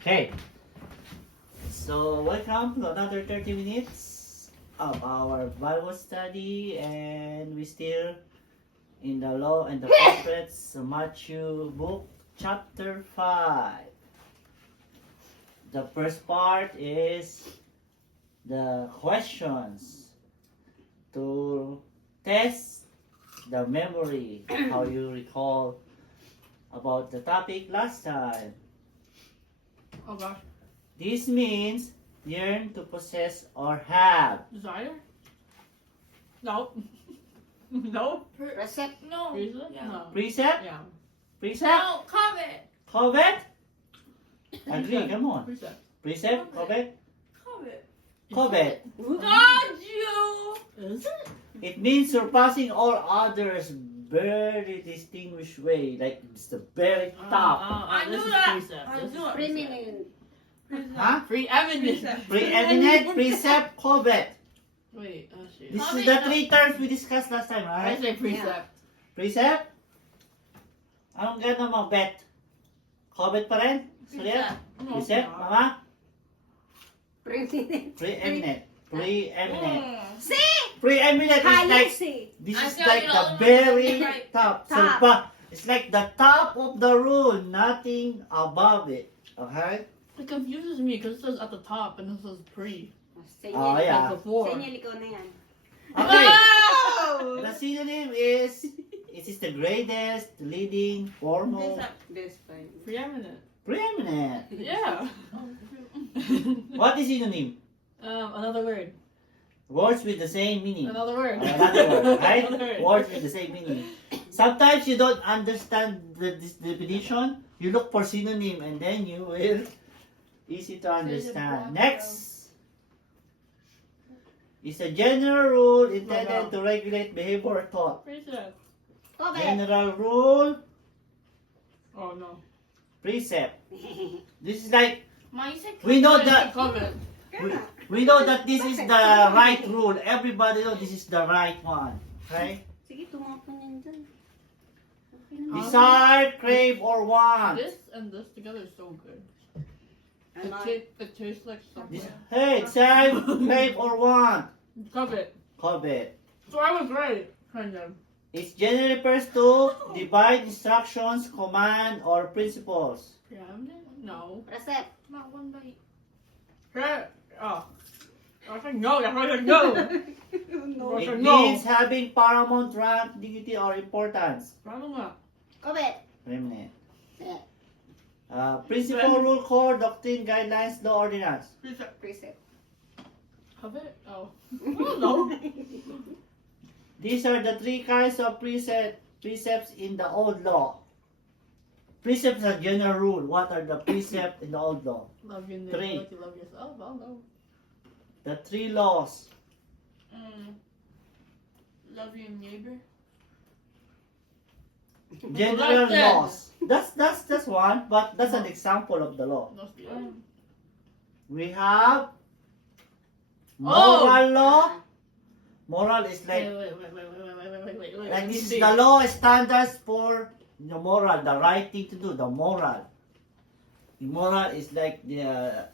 Okay, so welcome to another 30 minutes of our Bible study, and we still in the Law and the Prophets, Matthew book, chapter 5. The first part is the questions to test the memory, how you recall about the topic last time. Oh gosh. This means yearn to possess or have. Desire? No. No. Precept? No. Reason? Yeah. No. Precept? Yeah. Precept? No, covet. Covet? Agree, come on. Precept. Precept? Covet? Covet. Covet. Got you. Is it? It means surpassing all others very distinguished way. Like it's the very top. I this knew is that. Precept. I This knew is it. Preeminent. Huh? Preeminent. Precept. Preeminent, precept, covet. Wait, oh shit. This is the three terms we discussed last time, I right? say precept. Precept? Anong gano'n mga bet? Covet pa rin? Sulit? No, it's Precept, not. mama? Preeminent. Preeminent. Preeminent. See? Preeminent is like, Halisi. this I is feel like you the know, very right. top. Top. It's like the top of the rule, nothing above it. Okay? It confuses me because it says at the top and it says pre. Oh, yeah. Like before. Senyal ikaw na yan. Okay. No! The synonym is, it is the greatest, leading, foremost, Precept. That's fine. Preeminent. preeminent. Yeah. What is synonym? Another word. Words with the same meaning. Another word. Another word, right? Another word. Words with the same meaning. Sometimes you don't understand this definition. You look for synonym and then you will easy to understand. Next is a general rule intended to regulate behavior or thought. Precept. Covet. General rule, Oh no. precept. This is like Ma, you said we know Wait, that Covet. we know that this is the right rule. Everybody know this is the right one. Okay? Sige, tumapon yan dyan. Okay na. Desire, crave, or want. This and this together is so good. Ano? It tastes like This, something. hey, desire, crave, or want. Covet. Covet. So I was right. Kind of. It generally refers to divine instructions, command, or principles. Preeminent? No. Precept. not one bite. Oh. I said no. That's why I said no. No. It No. means having paramount rank, dignity, or importance. Paano nga? Covet. Wait a minute. Yeah. Principle, rule, core, doctrine, guidelines, law, ordinance. Precept. Precept. Covet? Oh. I don't know. These are the three kinds of precepts in the old law. Precepts are general rule. What are the precepts in the old law? Love your neighbor Three. like you love yourself. I don't know. The three laws. Love your neighbor. General Like that. laws. That's one, but that's an example of the law. That's the other. We have Oh! moral law. Moral is like like this is the law standards for the moral, the right thing to do, the moral. The moral is like the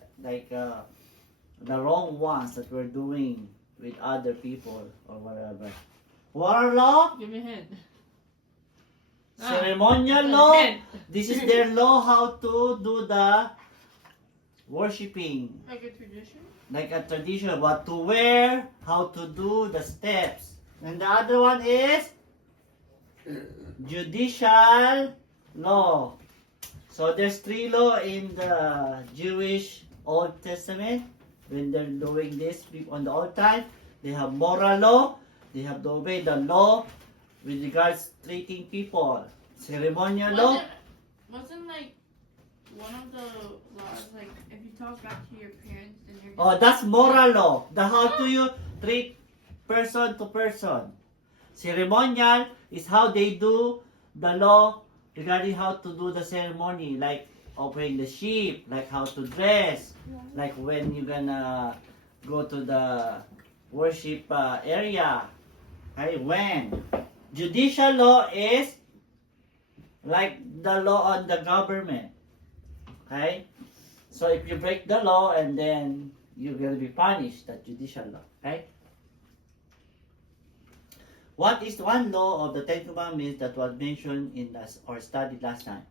wrong ones that we're doing with other people or whatever. Moral law, Give me a hint. ceremonial law. This is their law how to do the worshipping. Like a tradition. Like a tradition, what to wear, how to do the steps. And the other one is judicial law. So there's three law in the Jewish Old Testament. When they're doing this on the old time, they have moral law. They have to obey the law with regards treating people. Ceremonial law. Wasn't like one of the laws like if you talk back to your parents then you're Oh, that's moral law. The how do you treat person to person. Ceremonial is how they do the law regarding how to do the ceremony, like offering the sheep, like how to dress, like when you're gonna go to the worship area. Okay, when. Judicial law is like the law on the government. Okay? So if you break the law, and then you're gonna be punished, that judicial law. Okay. What is one law of the Ten Commandments that was mentioned in or studied last time?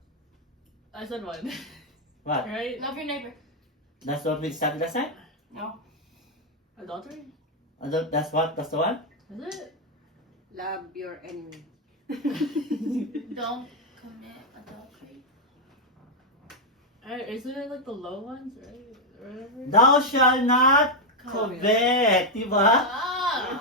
I said one. What? Right? Love your neighbor. That's what we studied last time? No. Adultery? That's what? That's the one? Is it? Love your enemy. Don't commit adultery. Isn't it like the low ones, right? Or whatever? Thou shall not covet. Diba?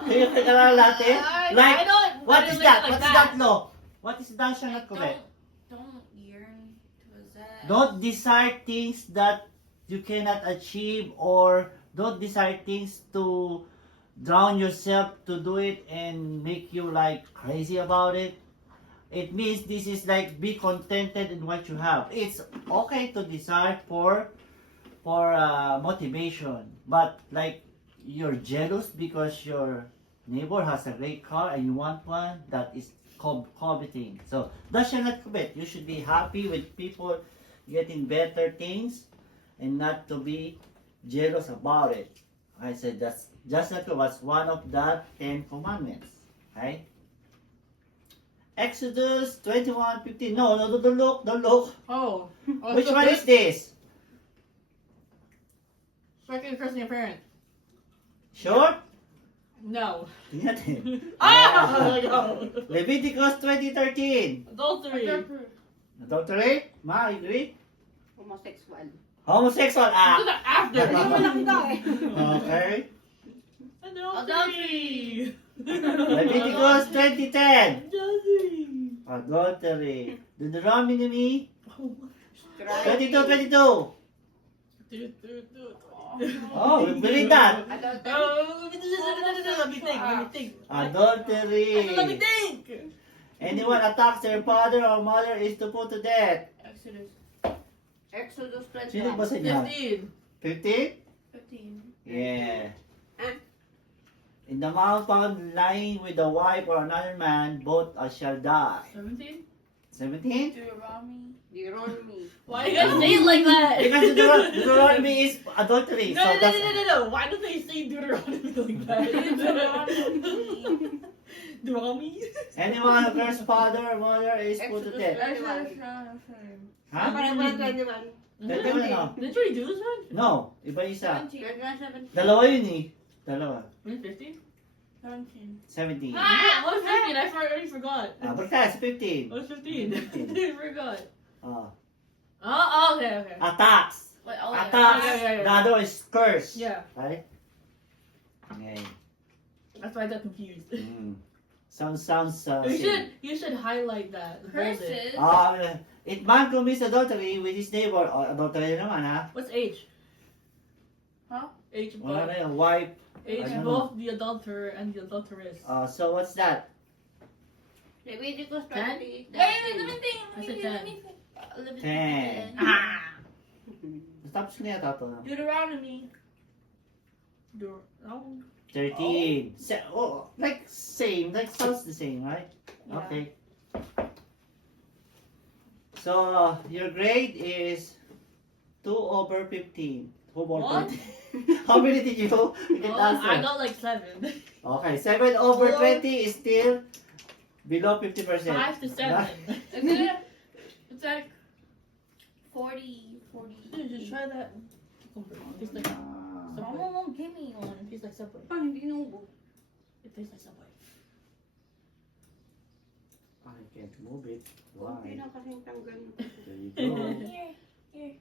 Kaya kailangan natin? Like, I don't. what is that? What is that law? What is thou shall not covet? Don't yearn to possess. Don't desire things that you cannot achieve, or don't desire things to drown yourself to do it and make you like crazy about it. It means this is like be contented in what you have. It's okay to desire for motivation, but like you're jealous because your neighbor has a great car and you want one, that is coveting. So that shall not covet. You should be happy with people getting better things and not to be jealous about it. I said that's just like was one of the 10 commandments. Okay? Exodus 21:15. No, don't look, don't look. Oh. Which one is this? Second cursing a parent. Sure? No. Tingnan natin. Ah! No. Leviticus 20:13. Adultery. Adultery? Ma, agree? Homosexual. Homosexual Do act. that after. Hindi mo lang daw eh. Okay. Adultery. Leviticus 20:10. Adultery. Adultery. Deuteronomy Strike. 22:22. Oh, we believe that. Let me think. Adultery. Let me think. Anyone attacks their father or mother is to put to death. Exodus Exodus Sino 21. ba sa inyo? 15. 15? 15. Yeah. Ah. In the mouth found lying with a wife or another man, both shall die. 17. 17? Deuteronomy. Why you gotta say it like that? Because Deuteronomy is adultery. No, So that's, no. Why do they say Deuteronomy like that? Deuteronomy? anyone who curses father or mother is put to Exodus death. 21. Ha? Parang 21. 21 ano? Did you already do this one? No, iba isa. 21, 17. Dalawa yun eh. Dalawa. Wait, 15? 17. 17. Ah, what was 15? I already forgot. Basta, 15. What was 15? 15. I forgot. Ah. Oh, okay. Attacks. Wait, oh, Attacks. Yeah. The other is curse. Yeah, Right? Okay. that's why I got confused. Sounds You should highlight that. bold it. Curses. if man commits adultery with his neighbor, adultery naman ha? What's H? Huh? H Wala both. na yung wife. H Ano? both the adulterer and the adulteress. So what's that? Leviticus Wait, 20. let me think. I said 10. Ah! Tapos na yata ito. No? Deuteronomy. Oh. 13. Like same. Like sounds the same, right? Yeah. Okay. So your grade is 2/15. What? How many did you get I answer? got like 7. Okay, 7/20 4. is still below 50%. 5 to 7. It's like 40. Dude, just try that. Tastes like Mama won't give me one. It tastes like Subway. Ah, hindi nubo. It tastes like Subway. I can't move it. Hindi Why? na kasing tanggal. There you go. Here.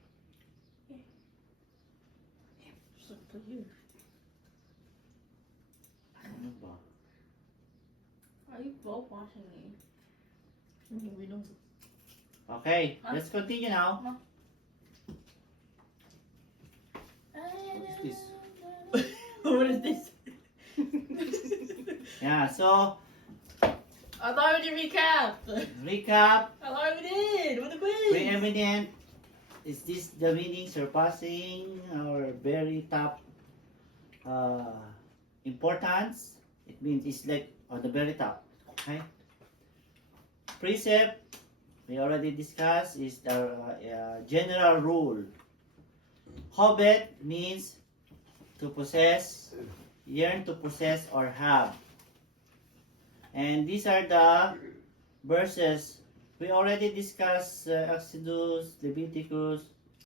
Just like put here. Ano ba? Are you both watching me? We know. Okay, let's continue now. What is this? What is this? Yeah, so I thought we did recap. recap. I thought we did. With the quiz. Preeminent. Is this the meaning surpassing or very top importance? It means it's like on the very top. Okay. Precept, we already discussed, is the general rule. Hobet means to possess, yearn to possess or have. And these are the verses we already discussed, Exodus, Leviticus,